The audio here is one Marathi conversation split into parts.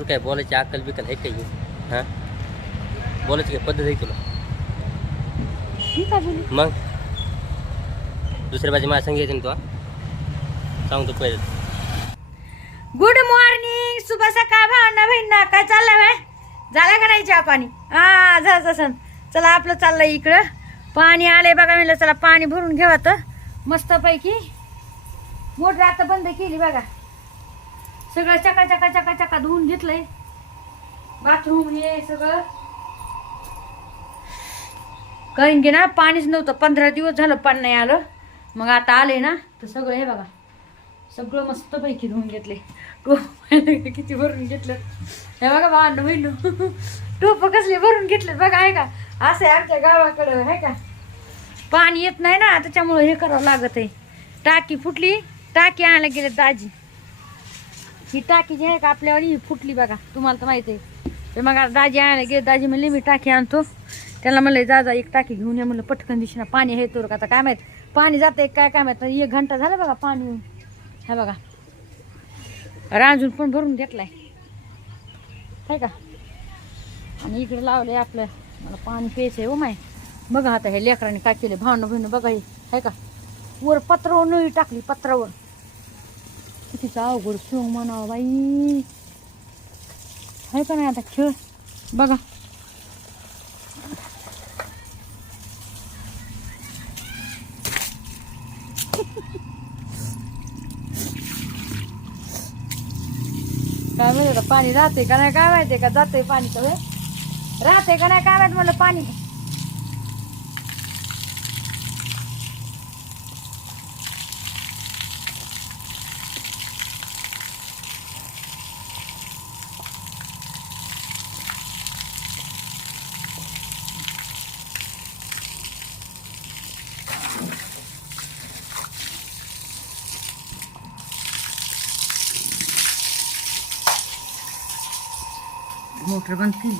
तुला काय बोलायची अक्कल बिकल आहे काही हां? बोलायची काय पद्धत आहे तुला? ठीक आहे बोलू. मग? दुसऱ्या बाजी मला सांगायचं ना तू हा? सांगतो पहिले. गुड मॉर्निंग शुभ सकाळ भावना बहिणा काय चाललंय बाय? झाला का नाही चहा पाणी? हा झालं तसं चला आपलं चाललंय इकडं. पाणी आलंय बघा म्हणलं चला पाणी भरून घ्यावं तर मस्तपैकी. मोटर आता बंद केली बघा. सगळं चका चका चका चका धुवून घेतलंय. बाथरूम हे सगळं. कारण की ना पाणीच नव्हतं. पंधरा दिवस झालं पाणी नाही आलं. मग आता आले ना तर सगळं हे बघा. सगळं मस्त पैकी धुवून घेतले टोप किती भरून घेतलं. हे बघा भांड बहिणू. टोप कसले भरून घेतले बघा आहे का? असं आहे आमच्या गावाकडं आहे का? पाणी येत नाही ना त्याच्यामुळे हे करावं लागत आहे टाकी फुटली टाकी आणायला गेले दाजी. ही टाकी जी आहे का आपल्यावर ही फुटली बघा. तुम्हाला तर माहिती आहे. तर मग आता दाजी आणायला गेले. दाजी म्हणले मी टाकी आणतो. त्याला म्हणलं जा जा एक टाकी घेऊन ये. म्हणलं पटकन दिशेना पाणी हे तर आता काय माहीत. पाणी जाते काय काय माहीत. एक घंटा झाला बघा पाणी येऊन. हा बघा. रांजून पण भरून घेतलाय. आहे का? आणि इकडे लावले आपलं. मला पाणी प्यायचंय हो माय. बघा आता हे लेकरांनी काय केलं भावनं बहिणं बघा हे. आहे का? वर पत्रावर नळी टाकली पत्रावर. कितीचा अवघड सोंग म्हणावं बाई. आहे का नाही आता खेळ? बघा. काय माहिती पाणी राहते का नाही? काय माहितीये का? जाते पाणी सगळे? राहते का नाही? काय माहीत म्हणलं पाणी? मोटर बंद केली.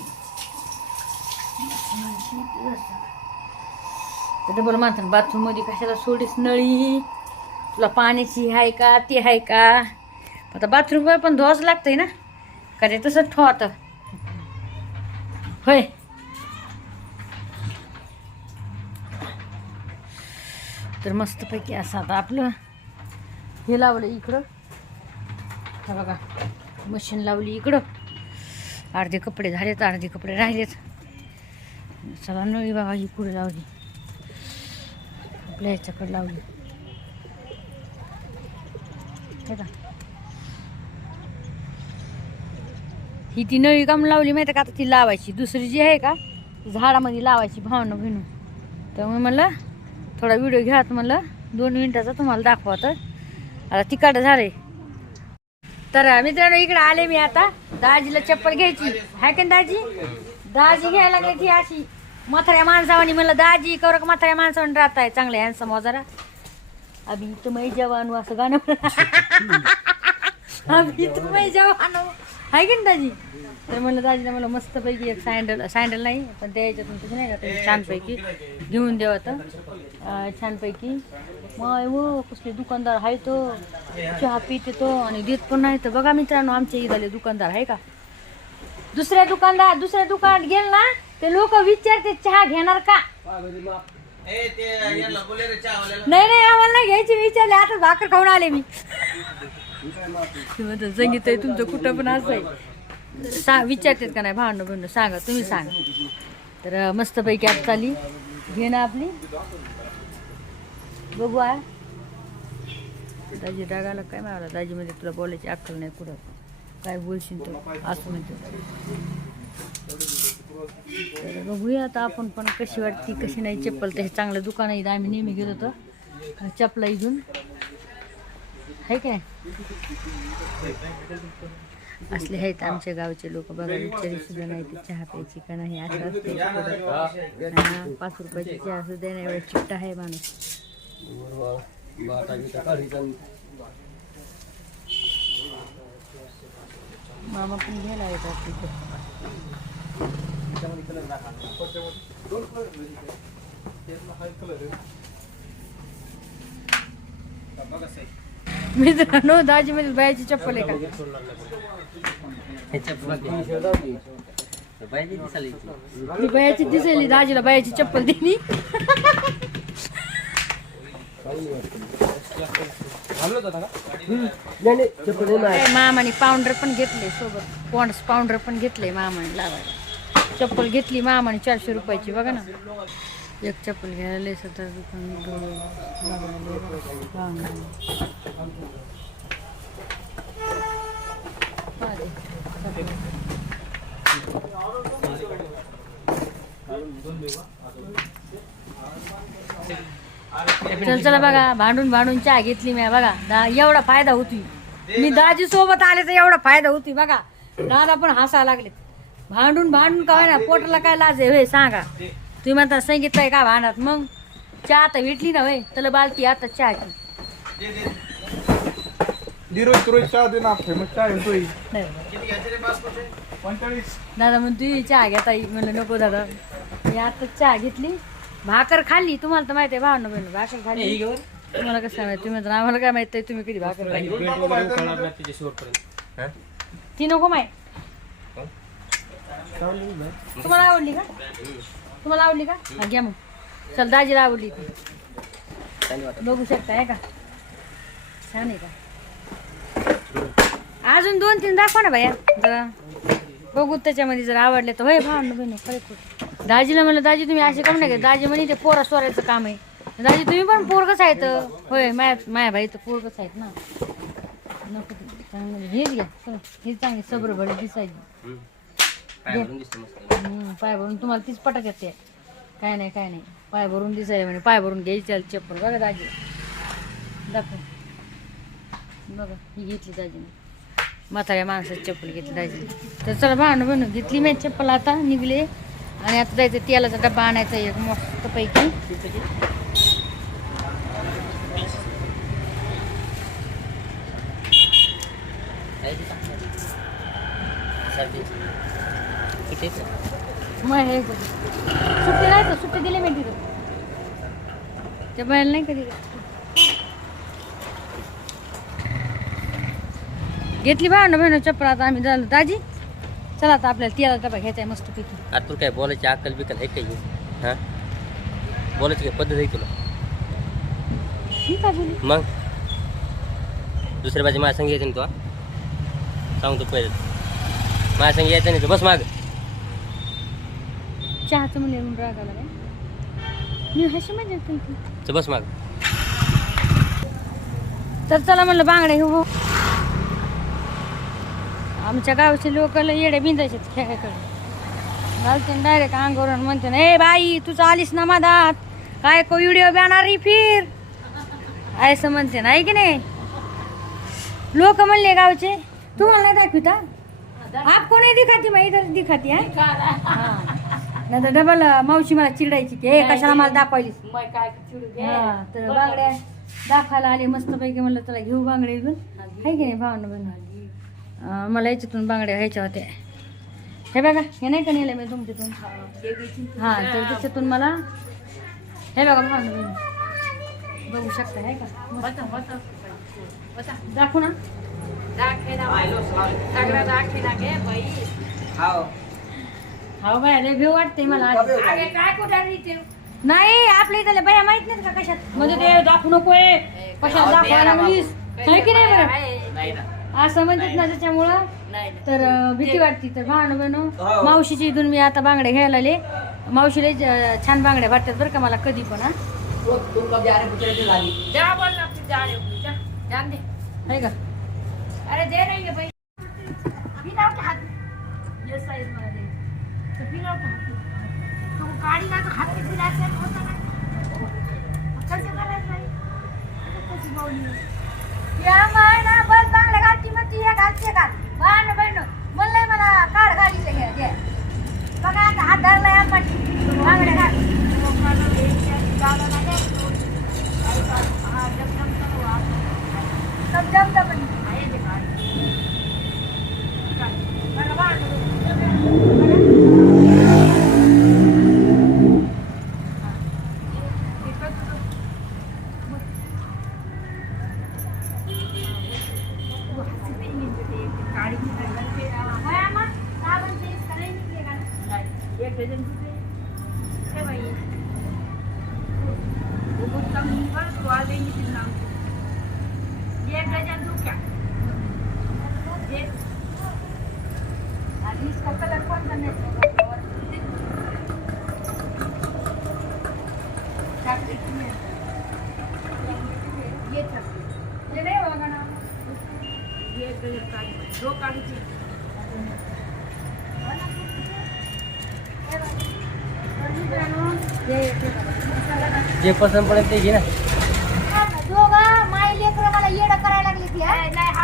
डबल म्हणतात बाथरूममध्ये कशाला सोडीस नळी? तुला पाण्याची आहे का? ती आहे का? आता बाथरूमवर पण धुवाच लागतंय ना? का तसं तसंच ठेवत होय. तर मस्तपैकी असं आता आपलं हे लावलं इकडं. बघा मशीन लावली इकडं. अर्धे कपडे झालेत अर्धे कपडे राहिलेत. चला नळी बाबा ही पुढे लावली आपल्या ह्याच्याकडे लावली हे का ही ती नळी काम लावली माहिती का? आता ती लावायची. दुसरी जी आहे का? झाडामध्ये लावायची भावना भिनू त्यामुळे म्हणलं थोडा व्हिडिओ घ्या म्हणलं दोन मिनटाचा तुम्हाला दाखवा तर आता तिकडं आहे तर मित्रांनो इकडे आले मी आता. दाजीला चप्पल घ्यायची. हाय का दाजी? दाजी घ्यायला घ्यायची अशी. म्हाताऱ्या माणसावानी म्हणलं दाजी कवर म्हाताऱ्या माणसावानी? राहत आहे. चांगले हॅन्सम जरा. अभि तुम्ही जवानू असं गाणं. अभि तुम्ही जवानू. हाय की ना दाजी? तर म्हणलं दाजीला मला मस्तपैकी एक सँडल सँडल नाही पण त्या याच्यातून तसं नाही का तुम्ही छानपैकी घेऊन देवा तर. छानपैकी. माय कसले दुकानदार आहे तो. चहा पिते तो आणि देत पण नाही तर बघा मित्रांनो आमच्या इथले दुकानदार आहे का? दुसऱ्या दुकानदार दुसऱ्या दुकानात गेल ना ते लोक विचारते चहा घेणार का? नाही नाही आम्हाला नाही घ्यायची विचारले आता भाकर खाऊन आले मी. संगीत आहे तुमचं कुठं पण असं आहे. सा विचारतात का नाही भावनं भावनं सांगा तुम्ही सांगा. तर मस्तपैकी आता चाली घे ना आपली. बघू आहे दाजी रागाला काय मावला दाजी म्हणजे तुला बोलायची अक्कल नाही कुठं. काय बोलशील तू? असं म्हणतो. तर बघूया आता आपण पण कशी वाटते कशी नाही. चप्पल तर हे चांगलं दुकान आहे. आम्ही नेहमी घेत होतो. चपला इथून. आहे काय? असले आहेत आमच्या गावचे लोक. बघा विचारी सुद्धा नाही ते चहा प्यायची का नाही? असं असते. पाच रुपयाची चहा सुद्धा नाही एवढा चिट्टा आहे माणूस. मामा पण घ्यायला येतात तिथे. मित्रांनो दाजी मध्ये बायाची चप्पल आहे का? बायाची दिसायली दाजीला बायाची चप्पल दिली. मामाने पावडर पण घेतले सोबत. पॉन्ड्स पावडर पण घेतले मामाने लावायला. चप्पल घेतली मामाने चारशे रुपयाची बघा ना. एक चप्पल घ्यायला लय सत्तर रुपये चल चला बघा भांडून भांडून चहा घेतली मी बघा. दा एवढा फायदा होती मी दाजी सोबत आले तर एवढा फायदा होती बघा. दादा पण हसायला लागले भांडून भांडून काय ना पोटाला काय लाज आहे सांगा. तुम्ही म्हणता सांगितलंय का भांडत? मग चहा आता भेटली ना होय. त्याला बालती आता चहा दे ना फेमस चहा आहे तोही नाही. पंचेचाळीस दादा म्हणतो "तू चहा घेता म्हणलं नको दादा. मी आता चहा घेतली. भाकर खाल्ली? तुम्हाला तर माहिती आहे भावना बहिण भाकर खाल्ली. तुम्हाला कसं माहिती? तुम्ही तर आम्हाला काय माहिती तुम्ही कधी भाकर खाल्ली? हा? ती नको माहिती तुम्हाला आवडली का? तुम्हाला आवडली का? हा, घ्या मग. चल दाजीला आवडली ती. बघू शकता आहे का? छान आहे का? अजून दोन तीन दाखवा ना भैया. जरा बघू त्याच्यामध्ये जर आवडले तर. होय भावना बहिणी खरे कुठे दाजीला म्हणलं दाजी तुम्ही असे कम नाही दाजी म्हणे ते पोरा सोरायचं काम आहे. दाजी तुम्ही पण पोरगच आहेत. होय माया माया भाई तर पोरगच आहेत ना. नको ते. चांगलं हेच घ्या. चला, हेच चांगले सबर भडे दिसायची. हम्म. पाय भरून तुम्हाला तीच पटक येते. काय नाही काय नाही. पाय भरून दिसायला म्हणे. पाय भरून घ्यायची आली चप्पल. बघा दाजी. दाखव. बघा ही घेतली दाजीने. म्हाताऱ्या माणसाची चप्पल घेतली दाजी तर चला भांडण बनून घेतली मी चप्पल आता. निघले. आणि आता जायचं तेलाचा डब्बा आणायचा एक मस्त पैकी मग हे सुट्टी नाही तर सुट्टी दिली मी तिथं. त्या बायला नाही कधी घेतली भावना बहिण चप्पल आता आम्ही झालो दाजी? चला आता आपल्याला तेला डबा घ्यायचा आहे मस्त पैकी. आता तुला काय बोलायची अक्कल बिकल आहे काही हा? बोलायची काय पद्धत आहे तुला? ठीक आहे बोली मग? दुसऱ्या बाजी माझ्या संग यायचं ना तू सांगतो पहिले. माझ्या संग यायचं नाही तर बस माग. चहाचं म्हणले म्हणून राग आला काय मी हशी मजा बस माग. तर चला म्हणलं बांगड्या घेऊ हो. आमच्या गावचे लोक येडे बिंदायचे खेळाकडे घालते डायरेक्ट अंगावर आणि म्हणते ना ए बाई तू चालीस ना मधात. काय को व्हिडिओ बनणार फिर. असं म्हणते ना की नाही? लोक म्हणले गावचे तुम्हाला नाही दाखविता? आपको नाही दिखाती मैं इधर दिखाती आहे नाही तर डबल मावशी मला चिडायची की ए कशाला मला दाखवायलीस? हा, तर बांगड्या दाखवायला आले मस्त पैकी म्हणलं चला घेऊ बांगडे घेऊन. आहे की नाही भावना बहिण मला याच्यातून बांगड्या घ्यायच्या होत्या. हे बघा हे नाही का नेलं मी तुमच्यातून? हां तर त्याच्यातून मला हे बघा बघू शकता हे का? दाखवू ना. हो बाय लय भेव वाटते मला नाही आपल्या इथल्या बाया माहीत नाही का कशात? म्हणजे ते दाखवू नको कशात दाखवायला लागलीस की नाही बरं? असं म्हणतात ना त्याच्यामुळं? तर अं, भीती वाटते. तर भावना बहिण मावशीची इथून मी आता बांगड्या घ्यायला आले. मावशीला छान बांगड्या वाटतात बरं का मला कधी पण हा. आहे का? अरे दे नाही गे बाई. पिलाव का हात. ये साईज मला दे. तर पिलाव का हात. तो गाडी ना तो हात किती लागते होता ना कसं करायचं बाई? आता कशी माऊली या महिना ती या घालते का बाण बहिण म्हणलंय मला काढ गाडीचं घ्या दे. बघा आता हात धरलाय आपण. बांगड्या घाल. सब जमतं पण डझन दिले हे बाई वो गुप्ता मुंगा तो आ देंगे फिर नाम ये एक डझन दूँ क्या ये अभी इसका कलर कौन सा नहीं होगा चॉकलेट में ये चॉकलेट ये नहीं होगा ना ये एक डझन काट दो काट जे पसंत पडेल ते घे ना. माई लेकरं मला येडं करायला लागली ती हा?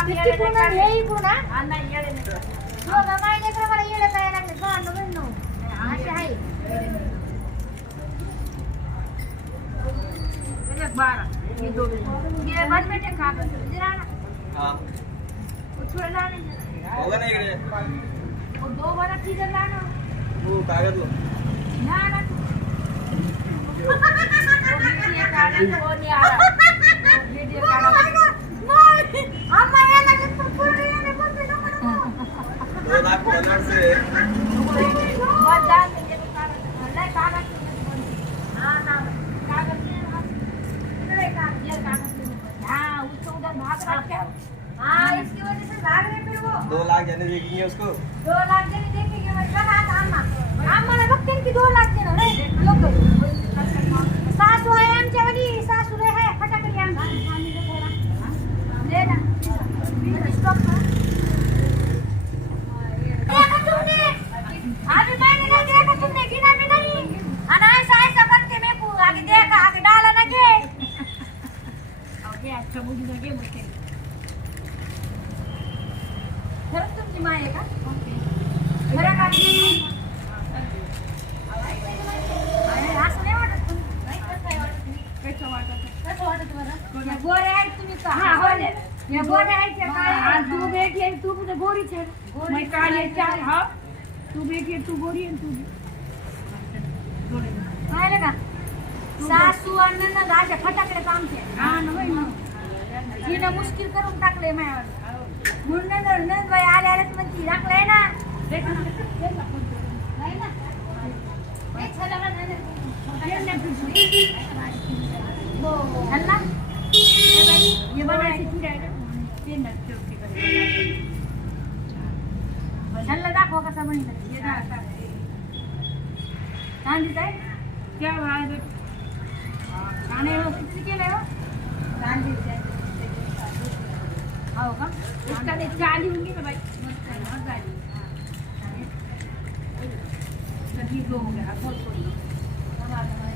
इकडून लेकरं मला येडं करायला लागले आहे ये बस बेटे खा. जरा हा कुछ लाने बघा ना इकडे और दो बार चीजें लाना हो कागद लो. ना ना वो वीडियो काढा तो वो नहीं आ रहा वीडियो काढा आम्हा यायला लागले, पण पूर्ण यायला बंद नको नको. दो लाख डॉलर से बहुत जान में ये तो कागज नहीं कागज हाँ ना कागज ले इधर एक कागज ये कागज ले हाँ उसको उधर भाग रख के हाँ, इसकी वजह से भाग रहे फिर वो. दो लाख जाने देखेंगे उसको दो लाख जणी देखेंगे चला आता आम्हा. आम्हाला बघते ना की दोन लाख देणार लोक. सासू आहे आमच्यावाली, सासू रे आहे, फटाकडी आमची. ले ना. स्टॉप कर. देखा तुमने? अभी मैंने नहीं देखा तुमने, गिना भी नहीं. आणि ऐसा ऐसा करते मैं आगे देखा, आगे डाला ना घे. ओके अच्छा मुझे लगे मुझे खरंच तुमची माय आहे का? खरं का? अरे, असं नाही वाटत पण. नाही, कसं नाही वाटत नाही. कैसा वाटत? कसं वाटत बरं? या गोऱ्या आहेत तुम्ही? हाँ, हो आहेत हाँ? तू बेटी है तू मुझे गोरी छे गोरी मैं काली है हाँ. तू बेटी तू गोरी है तू पाहिलं का? सासू नणंद अशा फटाकडे आमचे हाँ ना मुश्किल करून टाकले माझ्यावर म्हणून नंतर नंदबाई आल्या आल्याच टाकलंय ना देख ना. हल्ला? दाखवा कसा ना चांदीच आहे? है आणि हो, किती केलंय हो? आहे. हो का? इसका तो चाली होंगी ना भाई मस्त है ना चाली सभी दो हो गया बोल बोल.